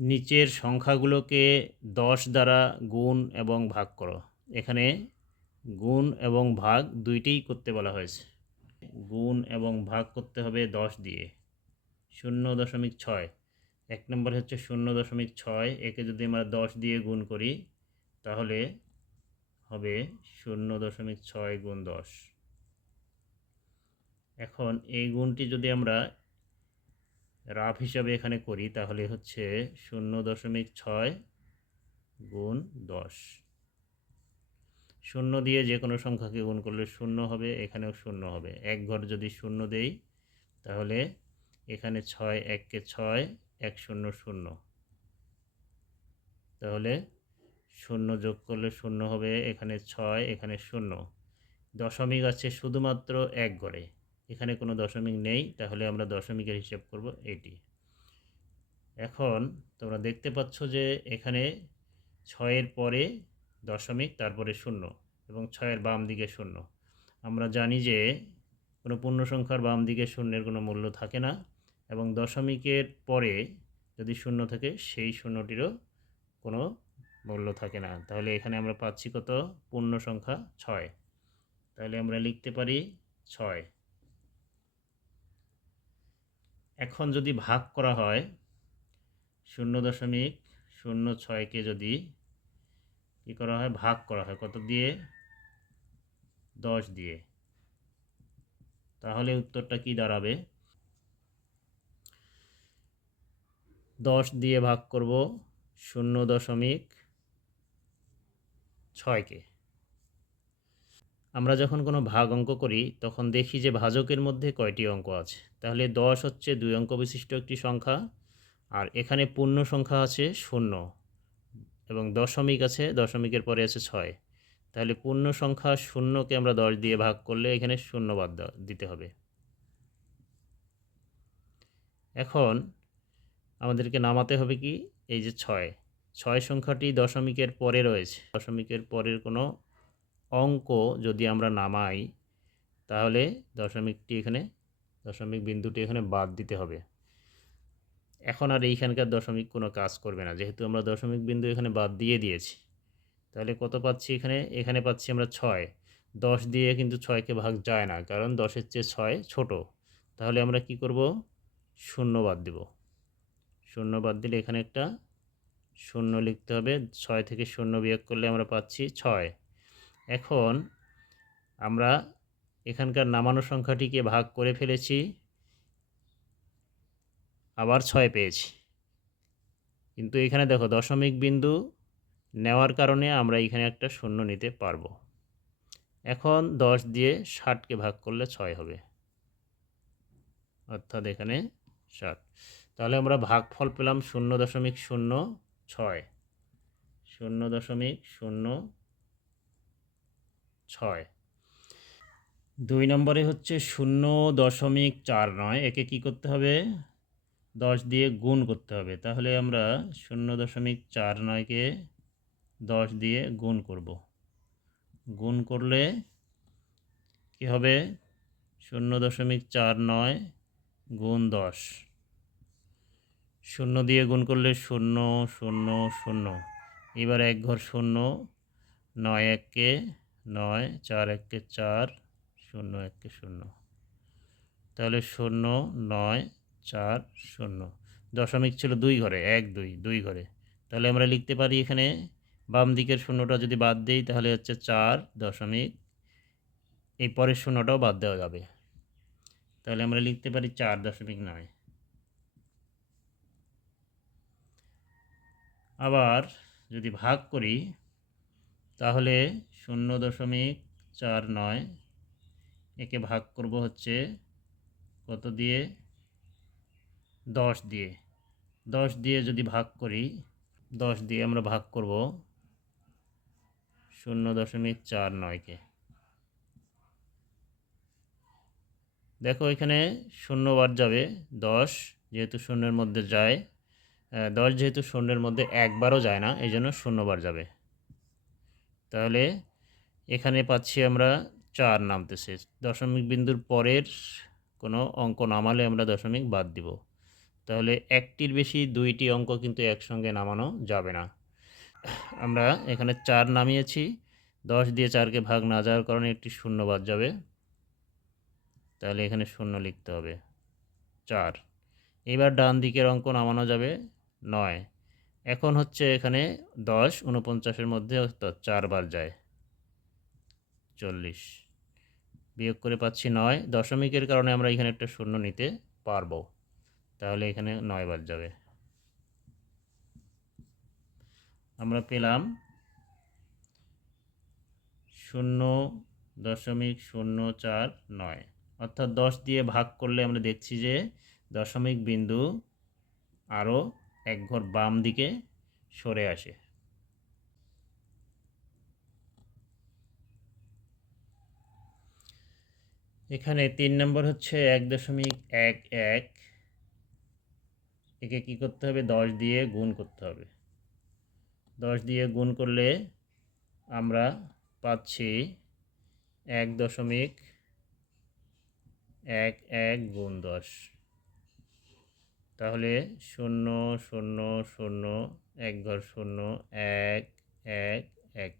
নিচের সংখ্যাগুলোকে দশ দ্বারা গুণ এবং ভাগ করো। এখানে গুণ এবং ভাগ দুইটিই করতে বলা হয়েছে। গুণ এবং ভাগ করতে হবে দশ দিয়ে। শূন্য দশমিক ছয়। এক নম্বর হচ্ছে শূন্য দশমিক ছয়। একে যদি আমরা দশ দিয়ে গুণ করি, তাহলে হবে শূন্য দশমিক ছয় গুণ দশ। এখন এই গুণটি যদি আমরা রাফ হিসাবে এখানে করি, তাহলে হচ্ছে শূন্য দশমিক ছয় গুণ দশ। শূন্য দিয়ে যে কোনো সংখ্যাকে গুণ করলে শূন্য হবে, এখানেও শূন্য হবে। এক ঘর যদি শূন্য দেই, তাহলে এখানে ছয়, এককে ছয়, এক শূন্য শূন্য। তাহলে শূন্য যোগ করলে শূন্য হবে, এখানে ছয়, এখানে শূন্য। দশমিক আছে শুধুমাত্র এক ঘরে। এখানে কোনো দশমিক নেই, তাহলে আমরা দশমিকের হিসাব করব এটি। এখন তোমরা দেখতে পাচ্ছ যে এখানে ছয়ের পরে দশমিক, তারপরে শূন্য এবং ছয়ের বাম দিকে শূন্য। আমরা জানি যে কোনো পূর্ণ সংখ্যার বাম দিকে শূন্যের কোনো মূল্য থাকে না এবং দশমিকের পরে যদি শূন্য থাকে, সেই শূন্যটিরও কোনো মূল্য থাকে না। তাহলে এখানে আমরা পাচ্ছি কত? পূর্ণ সংখ্যা ছয়। তাহলে আমরা লিখতে পারি ছয়। এখন যদি ভাগ করা হয়, শূন্য দশমিক শূন্য ছয়কে যদি কী করা হয়? ভাগ করা হয়। কত দিয়ে? দশ দিয়ে। তাহলে উত্তরটা কি দাঁড়াবে? দশ দিয়ে ভাগ করব শূন্য দশমিক ছয়কে। আমরা যখন কোনো ভাগ অঙ্ক করি, তখন দেখি যে ভাজকের মধ্যে কয়টি অঙ্ক আছে। তাহলে দশ হচ্ছে দুই অঙ্ক বিশিষ্ট একটি সংখ্যা, আর এখানে পূর্ণ সংখ্যা আছে শূন্য, এবং দশমিক আছে, দশমিকের পরে আছে ছয়। তাহলে পূর্ণ সংখ্যা শূন্যকে আমরা দশ দিয়ে ভাগ করলে এখানে শূন্য বাদ দিতে হবে। এখন আমাদেরকে নামাতে হবে কি? এই যে ছয়। ছয় সংখ্যাটি দশমিকের পরে রয়েছে। দশমিকের পরের কোনো অঙ্ক যদি আমরা নামাই, তাহলে দশমিকটি এখানে, দশমিক বিন্দুটি এখানে বাদ দিতে হবে। এখন আর এইখানকার দশমিক কোনো কাজ করবে না। যেহেতু আমরা দশমিক বিন্দু এখানে বাদ দিয়ে দিয়েছি, তাহলে কত পাচ্ছি এখানে? এখানে পাচ্ছি আমরা ছয়। দশ দিয়ে কিন্তু ছয়কে ভাগ যায় না, কারণ দশের চেয়ে ছয় ছোট। তাহলে আমরা কি করব? শূন্য বাদ দেব। শূন্য বাদ দিলে এখানে একটা শূন্য লিখতে হবে। ছয় থেকে শূন্য বিয়োগ করলে আমরা পাচ্ছি ছয়। এখন আমরা এখানকার নামানো সংখ্যাটিকে ভাগ করে ফেলেছি। আবার ছয় পেয়েছি। কিন্তু এখানে দেখো দশমিক বিন্দু নেওয়ার কারণে আমরা এখানে একটা শূন্য নিতে পারব। এখন দশ দিয়ে ষাটকে ভাগ করলে ছয় হবে। অর্থাৎ এখানে ষাট। তাহলে আমরা ভাগফল পেলাম শূন্য দশমিক শূন্য ছয়। শূন্য দশমিক শূন্য ছয়। দুই নম্বরে হচ্ছে শূন্য দশমিক চার নয়, একে কি করতে হবে? দশ দিয়ে গুণ করতে হবে। তাহলে আমরা শূন্য দশমিক চার নয়কে দশ দিয়ে গুণ করব। গুণ করলে কি হবে? শূন্য দশমিক চার নয় গুণ দশ। শূন্য দিয়ে গুণ করলে শূন্য শূন্য শূন্য। এবার এক ঘর শূন্য, নয় এককে নয়, চার এককে চার, শূন্য এককে শূন্য। তাহলে শূন্য, নয়, চার, শূন্য। দশমিক ছিল দুই ঘরে, এক, দুই দুই ঘরে। তাহলে আমরা লিখতে পারি এখানে বাম দিকের শূন্যটা যদি বাদ দিই, তাহলে হচ্ছে চার দশমিক, এই পরের শূন্যটাও বাদ দেওয়া যাবে। তাহলে আমরা লিখতে পারি চার দশমিক নয়। আবার যদি ভাগ করি তাহলে শূন্য দশমিক চার নয় একে ভাগ করব হচ্ছে কত দিয়ে? দশ দিয়ে। দশ দিয়ে যদি ভাগ করি, দশ দিয়ে আমরা ভাগ করব শূন্য দশমিক চার নয়কে দেখো এখানে শূন্য বার যাবে দশ, যেহেতু শূন্যের মধ্যে যায় দশ যেহেতু শূন্যের মধ্যে একবারও যায় না, এই জন্য শূন্যবার যাবে। তাহলে এখানে পাচ্ছি আমরা চার নামতেছে। দশমিক বিন্দুর পরের কোনো অঙ্ক নামালে আমরা দশমিক বাদ দিব। তাহলে একটির বেশি দুইটি অঙ্ক কিন্তু একসঙ্গে নামানো যাবে না। আমরা এখানে চার নামিয়েছি। দশ দিয়ে চারকে ভাগ না যাওয়ার কারণে একটি শূন্য বাদ যাবে। তাহলে এখানে শূন্য লিখতে হবে। চার। এবার ডান দিকের অঙ্ক নামানো যাবে নয়। এখন হচ্ছে এখানে দশ উনপঞ্চাশের মধ্যে চারবার যায়। চল্লিশ। বিয়োগ করে পাচ্ছি নয়। দশমিকের কারণে আমরা এখানে একটা শূন্য নিতে পারব। তাহলে এখানে নয় বার যাবে। আমরা পেলাম শূন্য দশমিক শূন্য চার নয়। অর্থাৎ দশ দিয়ে ভাগ করলে আমরা দেখছি যে দশমিক বিন্দু আরও এক ঘর বাম দিকে সরে আসে। এখানে তিন নম্বর হচ্ছে এক দশমিক এক এক। একে কী করতে হবে? দশ দিয়ে গুণ করতে হবে। দশ দিয়ে গুণ করলে আমরা পাচ্ছি এক দশমিক এক এক গুণ দশ। তাহলে শূন্য শূন্য শূন্য, এক ঘর শূন্য, এক এক এক।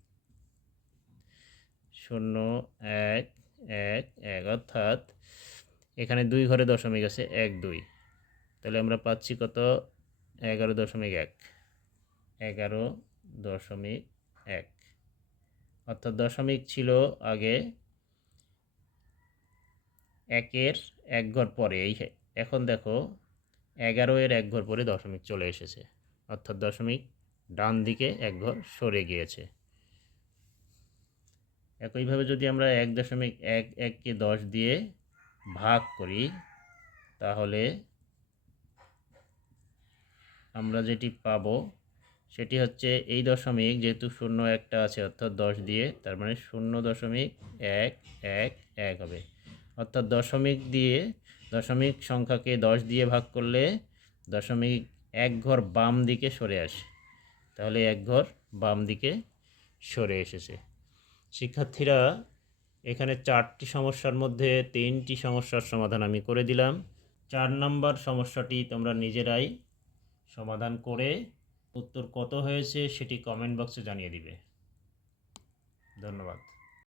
শূন্য, এক এক এক, অর্থাৎ এখানে দুই ঘরে দশমিক আছে, এক, দুই। তাহলে আমরা পাচ্ছি কত? এগারো দশমিক এক। এগারো দশমিক এক। অর্থাৎ দশমিক ছিল আগে একের এক ঘর পরে। এই এখন দেখো এগারো এর এক ঘর পরে দশমিক চলে এসেছে। অর্থাৎ দশমিক ডান দিকে এক ঘর সরে গিয়েছে। একইভাবে যদি আমরা এক দশমিক এক এককে দশ দিয়ে ভাগ করি, তাহলে আমরা যেটি পাব সেটি হচ্ছে এই দশমিক যেহেতু শূন্য একটা আছে, অর্থাৎ দশ দিয়ে, তার মানে শূন্য দশমিক এক এক এক হবে। অর্থাৎ দশমিক দিয়ে দশমিক সংখ্যাকে দশ দিয়ে ভাগ করলে দশমিক এক ঘর বাম দিকে সরে আসে। তাহলে এক ঘর বাম দিকে সরে এসেছে। শিক্ষার্থীরা, এখানে চারটি সমস্যার মধ্যে তিনটি সমস্যার সমাধান আমি করে দিলাম। চার নাম্বার সমস্যাটি তোমরা নিজেরাই সমাধান করে উত্তর কত হয়েছে সেটি কমেন্ট বক্সে জানিয়ে দিবে। ধন্যবাদ।